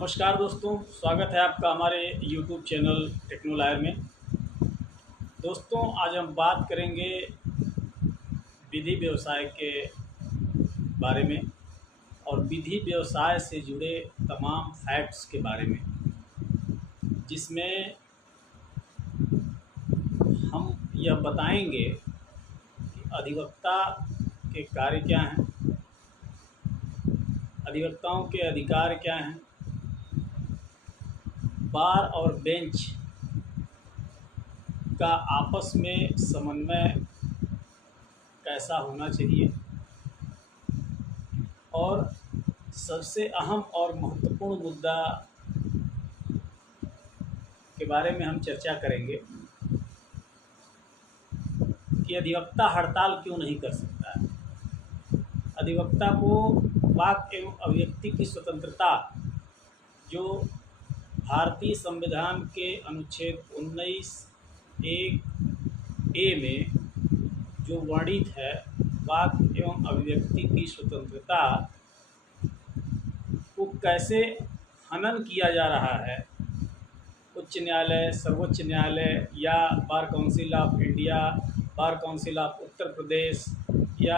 नमस्कार दोस्तों, स्वागत है आपका हमारे YouTube चैनल टेक्नोलायर में। दोस्तों, आज हम बात करेंगे विधि व्यवसाय के बारे में और विधि व्यवसाय से जुड़े तमाम फैक्ट्स के बारे में, जिसमें हम यह बताएंगे कि अधिवक्ता के कार्य क्या हैं, अधिवक्ताओं के अधिकार क्या हैं, बार और बेंच का आपस में समन्वय कैसा होना चाहिए और सबसे अहम और महत्वपूर्ण मुद्दा के बारे में हम चर्चा करेंगे कि अधिवक्ता हड़ताल क्यों नहीं कर सकता है। अधिवक्ता को वाक एवं अभिव्यक्ति की स्वतंत्रता जो भारतीय संविधान के अनुच्छेद 19(1)(a) में जो वर्णित है, वाक एवं अभिव्यक्ति की स्वतंत्रता को कैसे हनन किया जा रहा है। उच्च न्यायालय, सर्वोच्च न्यायालय या bar council of India, bar council of Uttar Pradesh या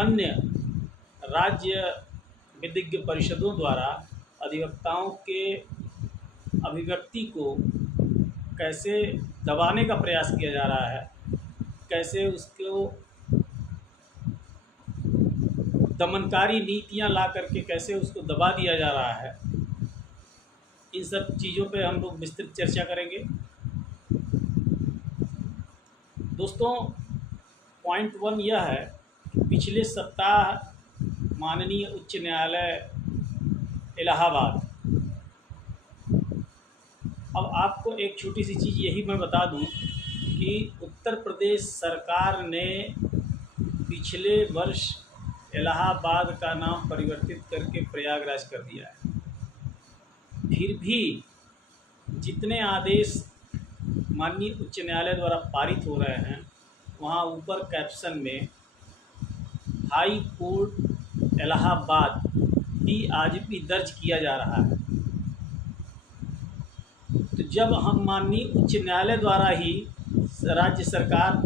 अन्य राज्य विधिज्ञ परिषदों द्वारा अधिवक्ताओं के अभिव्यक्ति को कैसे दबाने का प्रयास किया जा रहा है, कैसे उसको दमनकारी नीतियां ला करके कैसे उसको दबा दिया जा रहा है। इन सब चीज़ों पे हम लोग विस्तृत चर्चा करेंगे। दोस्तों, पॉइंट 1 यह है कि पिछले सप्ताह माननीय उच्च न्यायालय इलाहाबाद, अब आपको एक छोटी सी चीज़ यही मैं बता दूं कि उत्तर प्रदेश सरकार ने पिछले वर्ष इलाहाबाद का नाम परिवर्तित करके प्रयागराज कर दिया है। फिर भी जितने आदेश माननीय उच्च न्यायालय द्वारा पारित हो रहे हैं, वहाँ ऊपर कैप्शन में हाई कोर्ट इलाहाबाद ही आज भी दर्ज किया जा रहा है। तो जब हम माननीय उच्च न्यायालय द्वारा ही राज्य सरकार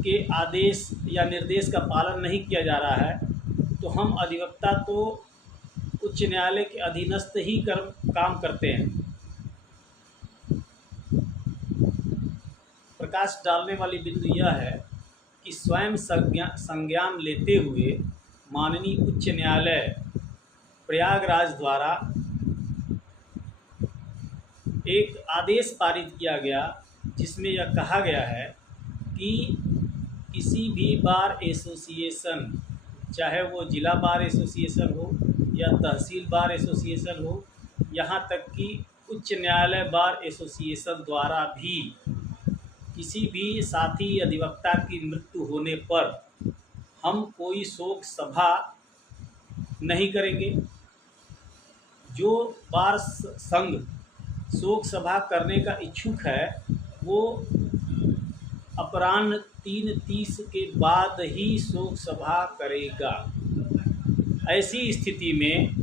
के आदेश या निर्देश का पालन नहीं किया जा रहा है, तो हम अधिवक्ता तो उच्च न्यायालय के अधीनस्थ ही काम करते हैं। प्रकाश डालने वाली बिंदु यह है कि स्वयं संज्ञान लेते हुए माननीय उच्च न्यायालय प्रयागराज द्वारा एक आदेश पारित किया गया, जिसमें यह कहा गया है कि किसी भी बार एसोसिएशन, चाहे वो जिला बार एसोसिएशन हो या तहसील बार एसोसिएशन हो, यहाँ तक कि उच्च न्यायालय बार एसोसिएशन द्वारा भी किसी भी साथी अधिवक्ता की मृत्यु होने पर हम कोई शोक सभा नहीं करेंगे। जो बार संघ शोक सभा करने का इच्छुक है, वो अपराह्न 3:30 के बाद ही शोक सभा करेगा। ऐसी स्थिति में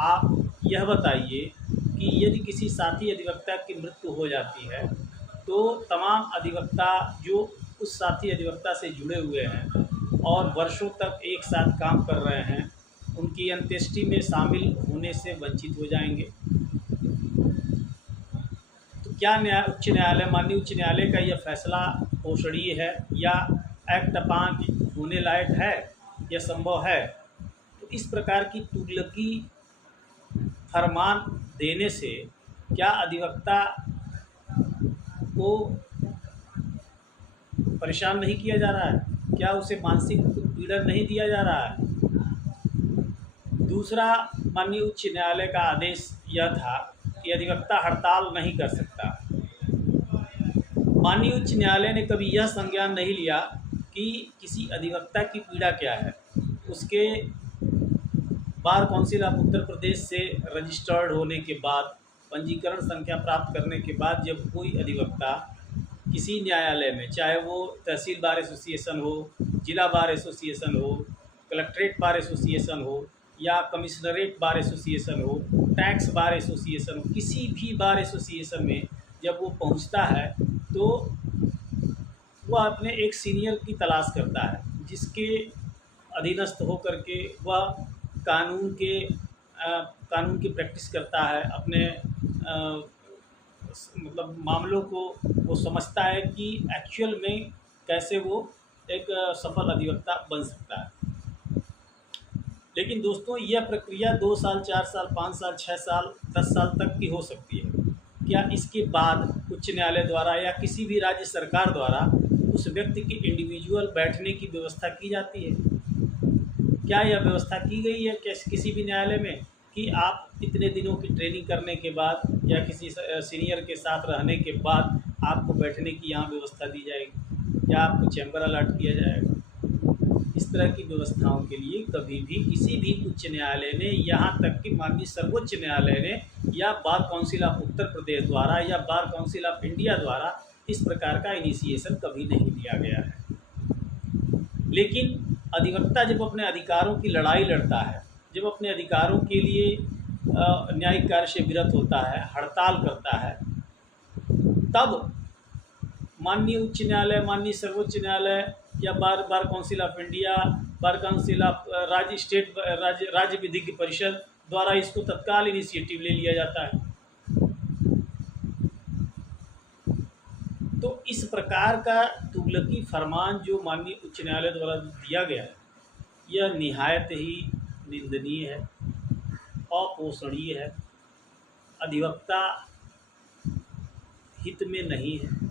आप यह बताइए कि यदि किसी साथी अधिवक्ता की मृत्यु हो जाती है, तो तमाम अधिवक्ता जो उस साथी अधिवक्ता से जुड़े हुए हैं और वर्षों तक एक साथ काम कर रहे हैं, उनकी अंत्येष्टि में शामिल होने से वंचित हो जाएंगे। तो क्या उच्च न्यायालय, माननीय उच्च न्यायालय का यह फैसला पोषणीय है या एक्ट अपॉन होने लायक है, यह संभव है? तो इस प्रकार की तुगलकी फरमान देने से क्या अधिवक्ता को परेशान नहीं किया जा रहा है? क्या उसे मानसिक उत्पीड़न नहीं दिया जा रहा है? दूसरा, माननीय उच्च न्यायालय का आदेश यह था कि अधिवक्ता हड़ताल नहीं कर सकता। माननीय उच्च न्यायालय ने कभी यह संज्ञान नहीं लिया कि किसी अधिवक्ता की पीड़ा क्या है। उसके बार काउंसिल ऑफ उत्तर प्रदेश से रजिस्टर्ड होने के बाद, पंजीकरण संख्या प्राप्त करने के बाद, जब कोई अधिवक्ता किसी न्यायालय में, चाहे वो तहसील बार एसोसिएशन हो, जिला बार एसोसिएशन हो, कलेक्ट्रेट बार एसोसिएशन हो या कमिश्नरेट बार एसोसिएशन हो, टैक्स बार एसोसिएशन हो, किसी भी बार एसोसिएशन में जब वो पहुंचता है तो वह अपने एक सीनियर की तलाश करता है जिसके अधीनस्थ होकर के वह कानून के कानून की प्रैक्टिस करता है, अपने मतलब मामलों को वो समझता है कि एक्चुअल में कैसे वो एक सफल अधिवक्ता बन सकता है। लेकिन दोस्तों यह प्रक्रिया 2 साल, 4 साल, 5 साल, 6 साल, 10 साल तक की हो सकती है। क्या इसके बाद उच्च न्यायालय द्वारा या किसी भी राज्य सरकार द्वारा उस व्यक्ति के इंडिविजुअल बैठने की व्यवस्था की जाती है? क्या यह व्यवस्था की गई है किसी भी न्यायालय में कि आप इतने दिनों की ट्रेनिंग करने के बाद या किसी सीनियर के साथ रहने के बाद आपको बैठने की यहाँ व्यवस्था दी जाएगी या आपको चैम्बर अलॉट किया जाएगा? इस तरह की व्यवस्थाओं के लिए कभी भी किसी भी उच्च न्यायालय ने, यहाँ तक कि माननीय सर्वोच्च न्यायालय ने या बार काउंसिल ऑफ उत्तर प्रदेश द्वारा या बार काउंसिल ऑफ इंडिया द्वारा इस प्रकार का इनिशिएशन कभी नहीं लिया गया है। लेकिन अधिवक्ता जब अपने अधिकारों की लड़ाई लड़ता है, जब अपने अधिकारों के लिए न्यायिक कार्य से विरत होता है, हड़ताल करता है, तब माननीय उच्च न्यायालय, माननीय सर्वोच्च न्यायालय या bar council of India, bar council of राज्य विधिज्ञ परिषद द्वारा इसको तत्काल इनिशिएटिव ले लिया जाता है। तो इस प्रकार का तुगलकी फरमान जो माननीय उच्च न्यायालय द्वारा दिया गया है, यह निहायत ही निंदनीय है, अपोषणीय है, अधिवक्ता हित में नहीं है।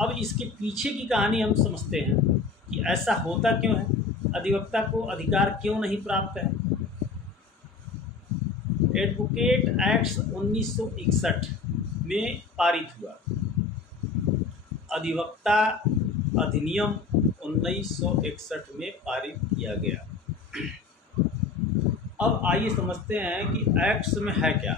अब इसके पीछे की कहानी हम समझते हैं कि ऐसा होता क्यों है, अधिवक्ता को अधिकार क्यों नहीं प्राप्त है। एडवोकेट एक्ट 1961 में पारित हुआ, अधिवक्ता अधिनियम 1961 में पारित किया गया। अब आइए समझते हैं कि एक्ट्स में है क्या।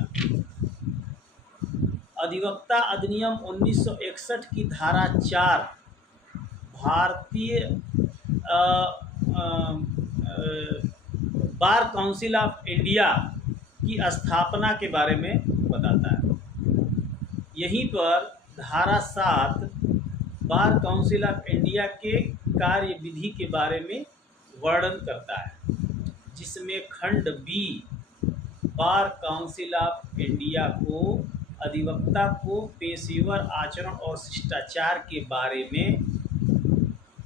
अधिवक्ता अधिनियम 1961 की धारा 4 भारतीय बार काउंसिल ऑफ इंडिया की स्थापना के बारे में बताता है। यहीं पर धारा 7 बार काउंसिल ऑफ इंडिया के कार्यविधि के बारे में वर्णन करता है, जिसमें खंड B bar council of India को अधिवक्ता को पेशेवर आचरण और शिष्टाचार के बारे में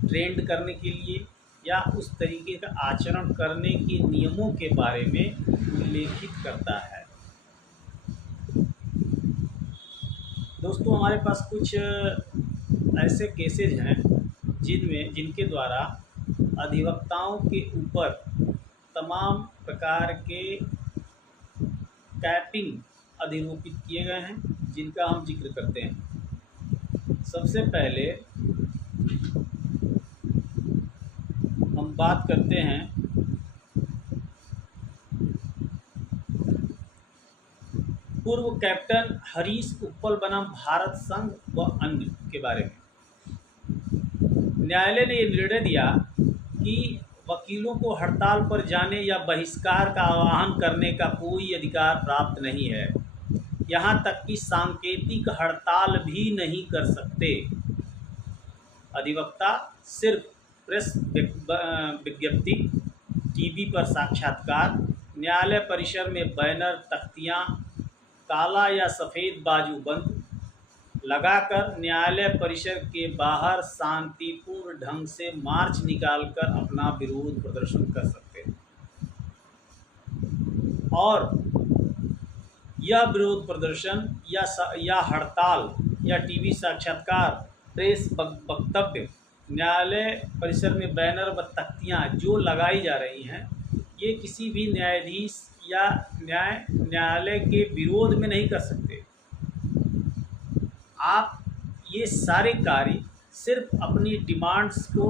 ट्रेंड करने के लिए या उस तरीके का आचरण करने के नियमों के बारे में उल्लेखित करता है। दोस्तों, हमारे पास कुछ ऐसे केसेज हैं जिनके द्वारा अधिवक्ताओं के ऊपर तमाम प्रकार के कैपिंग अधिरोपित किए गए हैं, जिनका हम जिक्र करते हैं। सबसे पहले हम बात करते हैं पूर्व कैप्टन हरीश उत्पल बनाम भारत संघ व अन्य के बारे में। न्यायालय ने ये निर्णय दिया कि वकीलों को हड़ताल पर जाने या बहिष्कार का आह्वान करने का कोई अधिकार प्राप्त नहीं है, यहाँ तक कि सांकेतिक हड़ताल भी नहीं कर सकते। अधिवक्ता सिर्फ प्रेस विज्ञप्ति, टीवी पर साक्षात्कार, न्यायालय परिसर में बैनर, तख्तियाँ, काला या सफ़ेद बाजूबंद लगाकर न्यायालय परिसर के बाहर शांतिपूर्ण ढंग से मार्च निकालकर अपना विरोध प्रदर्शन कर सकते हैं। और यह विरोध प्रदर्शन या हड़ताल या टीवी साक्षात्कार, प्रेस वक्तव्य, न्यायालय परिसर में बैनर व तख्तियाँ जो लगाई जा रही हैं, ये किसी भी न्यायाधीश या न्यायालय के विरोध में नहीं कर सकते। आप ये सारे कार्य सिर्फ अपनी डिमांड्स को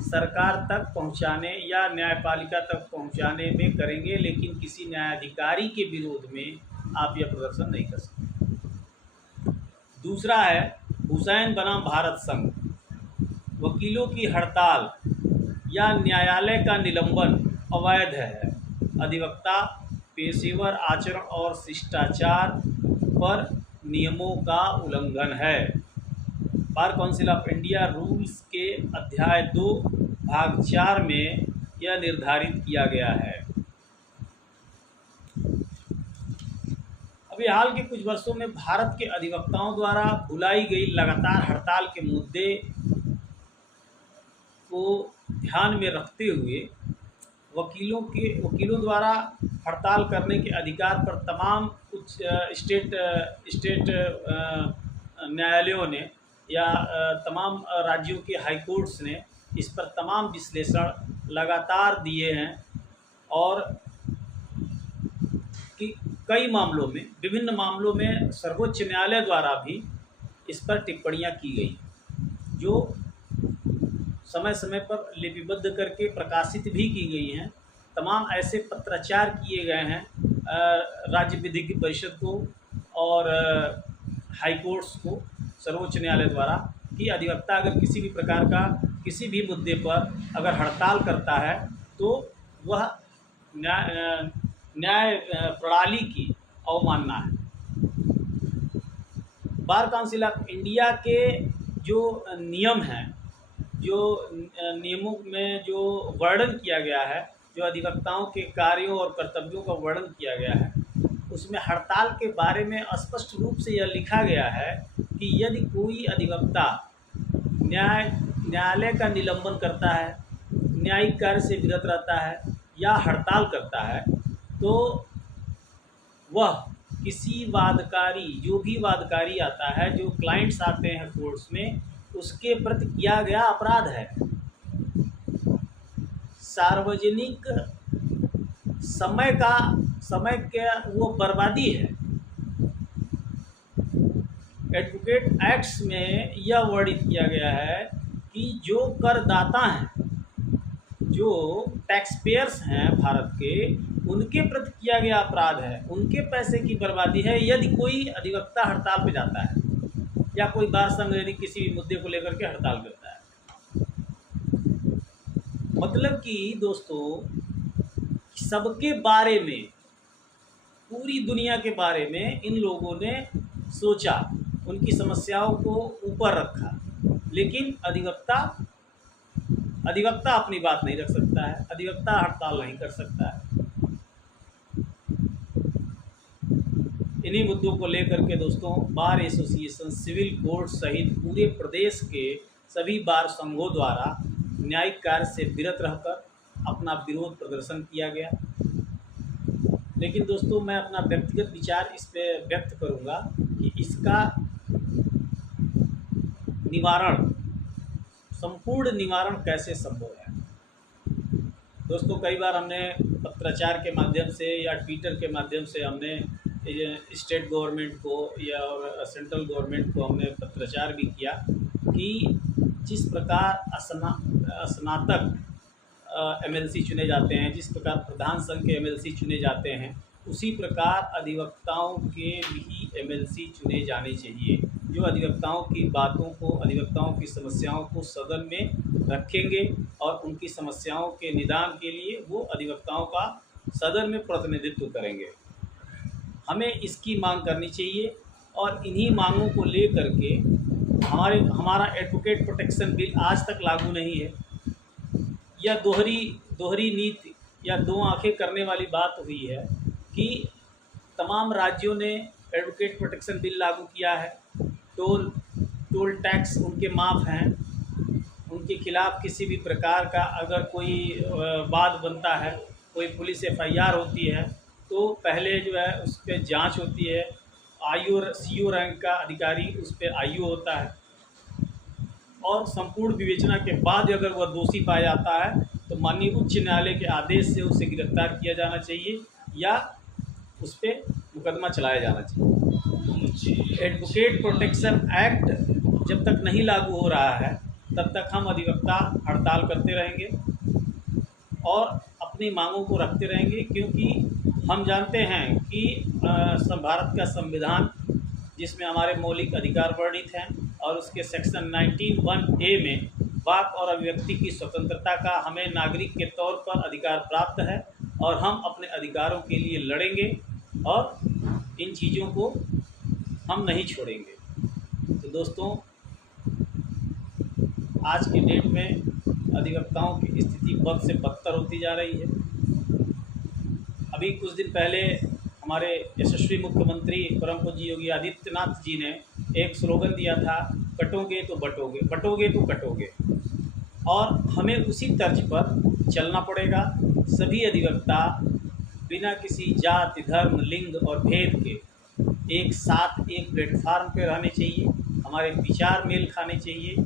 सरकार तक पहुंचाने या न्यायपालिका तक पहुंचाने में करेंगे, लेकिन किसी न्यायाधिकारी के विरोध में आप यह प्रदर्शन नहीं कर सकते। दूसरा है हुसैन बनाम भारत संघ। वकीलों की हड़ताल या न्यायालय का निलंबन अवैध है। अधिवक्ता पेशेवर आचरण और शिष्टाचार पर नियमों का उल्लंघन है। बार काउंसिल ऑफ इंडिया रूल्स के अध्याय 2 भाग 4 में यह निर्धारित किया गया है। अभी हाल के कुछ वर्षों में भारत के अधिवक्ताओं द्वारा बुलाई गई लगातार हड़ताल के मुद्दे को ध्यान में रखते हुए वकीलों द्वारा हड़ताल करने के अधिकार पर तमाम कुछ स्टेट न्यायालयों ने या तमाम राज्यों के हाई कोर्ट्स ने इस पर तमाम विश्लेषण लगातार दिए हैं और कि कई मामलों में, विभिन्न मामलों में सर्वोच्च न्यायालय द्वारा भी इस पर टिप्पणियां की गई, जो समय समय पर लिपिबद्ध करके प्रकाशित भी की गई हैं। तमाम ऐसे पत्राचार किए गए हैं राज्य विधिक परिषद को और हाई कोर्ट्स को, सर्वोच्च न्यायालय द्वारा, कि अधिवक्ता अगर किसी भी प्रकार का किसी भी मुद्दे पर अगर हड़ताल करता है तो वह न्याय प्रणाली की अवमानना है। बार काउंसिल ऑफ इंडिया के जो नियम हैं, जो नियमों में जो वर्णन किया गया है, जो अधिवक्ताओं के कार्यों और कर्तव्यों का वर्णन किया गया है, उसमें हड़ताल के बारे में स्पष्ट रूप से यह लिखा गया है कि यदि कोई अधिवक्ता न्यायालय का निलंबन करता है, न्यायिक कार्य से विरत रहता है या हड़ताल करता है, तो वह किसी वादकारी, जो भी वादकारी आता है, जो क्लाइंट्स आते हैं कोर्ट्स में, उसके प्रति किया गया अपराध है। सार्वजनिक समय का वो बर्बादी है। एडवोकेट एक्ट्स में यह वर्णित किया गया है कि जो करदाता हैं, जो टैक्स पेयर्स हैं भारत के, उनके प्रति किया गया अपराध है, उनके पैसे की बर्बादी है यदि कोई अधिवक्ता हड़ताल पे जाता है या कोई बार संघ यदि किसी भी मुद्दे को लेकर के हड़ताल करता है। मतलब कि दोस्तों, सबके बारे में, पूरी दुनिया के बारे में इन लोगों ने सोचा, उनकी समस्याओं को ऊपर रखा, लेकिन अधिवक्ता अपनी बात नहीं रख सकता है, अधिवक्ता हड़ताल नहीं कर सकता है। इन्हीं मुद्दों को लेकर के दोस्तों, बार एसोसिएशन, सिविल कोर्ट सहित पूरे प्रदेश के सभी बार संघों द्वारा न्यायिक कार्य से विरत रहकर अपना विरोध प्रदर्शन किया गया। लेकिन दोस्तों, मैं अपना व्यक्तिगत विचार इस पे व्यक्त करूंगा कि इसका निवारण, संपूर्ण निवारण कैसे संभव है। दोस्तों, कई बार हमने पत्राचार के माध्यम से या ट्विटर के माध्यम से हमने स्टेट गवर्नमेंट को या और सेंट्रल गवर्नमेंट को हमने पत्राचार भी किया कि जिस प्रकार स्नातक एमएलसी चुने जाते हैं, जिस प्रकार प्रधान संघ के एमएलसी चुने जाते हैं, उसी प्रकार अधिवक्ताओं के भी एमएलसी चुने जाने चाहिए, जो अधिवक्ताओं की बातों को, अधिवक्ताओं की समस्याओं को सदन में रखेंगे और उनकी समस्याओं के निदान के लिए वो अधिवक्ताओं का सदन में प्रतिनिधित्व करेंगे। हमें इसकी मांग करनी चाहिए और इन्हीं मांगों को लेकर के हमारा एडवोकेट प्रोटेक्शन बिल आज तक लागू नहीं है। यह दोहरी नीति या दो आंखें करने वाली बात हुई है कि तमाम राज्यों ने एडवोकेट प्रोटेक्शन बिल लागू किया है, टोल टैक्स उनके माफ़ हैं, उनके खिलाफ़ किसी भी प्रकार का अगर कोई वाद बनता है, कोई पुलिस एफआईआर होती है, तो पहले जो है उस पर जाँच होती है, आईओ सीओ रैंक का अधिकारी उस पर आईओ होता है और संपूर्ण विवेचना के बाद अगर वह दोषी पाया जाता है तो माननीय उच्च न्यायालय के आदेश से उसे गिरफ्तार किया जाना चाहिए या उस पर मुकदमा चलाया जाना चाहिए। एडवोकेट प्रोटेक्शन एक्ट जब तक नहीं लागू हो रहा है तब तक हम अधिवक्ता हड़ताल करते रहेंगे और अपनी मांगों को रखते रहेंगे, क्योंकि हम जानते हैं कि भारत का संविधान, जिसमें हमारे मौलिक अधिकार वर्णित हैं और उसके सेक्शन 19(1)A में वाक और अभिव्यक्ति की स्वतंत्रता का हमें नागरिक के तौर पर अधिकार प्राप्त है और हम अपने अधिकारों के लिए लड़ेंगे और इन चीज़ों को हम नहीं छोड़ेंगे। तो दोस्तों, आज की डेट में अधिवक्ताओं की स्थिति बद से बदतर होती जा रही है। अभी कुछ दिन पहले हमारे यशस्वी मुख्यमंत्री परम पूज्य योगी आदित्यनाथ जी ने एक स्लोगन दिया था, कटोगे तो बटोगे, बटोगे तो कटोगे। और हमें उसी तर्ज पर चलना पड़ेगा। सभी अधिवक्ता बिना किसी जाति, धर्म, लिंग और भेद के एक साथ एक प्लेटफार्म पे रहने चाहिए, हमारे विचार मेल खाने चाहिए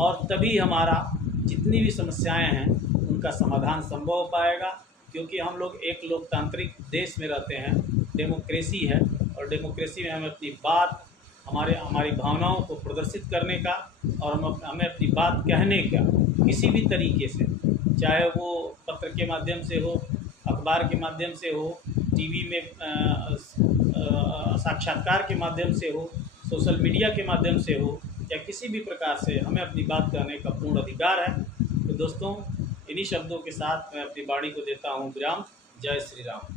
और तभी हमारा जितनी भी समस्याएं हैं उनका समाधान संभव हो पाएगा। क्योंकि हम लोग एक लोकतांत्रिक देश में रहते हैं, डेमोक्रेसी है और डेमोक्रेसी में हमें अपनी बात, हमारी भावनाओं को प्रदर्शित करने का और हमें अपनी बात कहने का किसी भी तरीके से, चाहे वो पत्र के माध्यम से हो, अखबार के माध्यम से हो, टीवी में साक्षात्कार के माध्यम से हो, सोशल मीडिया के माध्यम से हो या किसी भी प्रकार से हमें अपनी बात कहने का पूर्ण अधिकार है। तो दोस्तों, इन्हीं शब्दों के साथ मैं अपनी वाणी को देता हूँ विराम। जय श्री राम।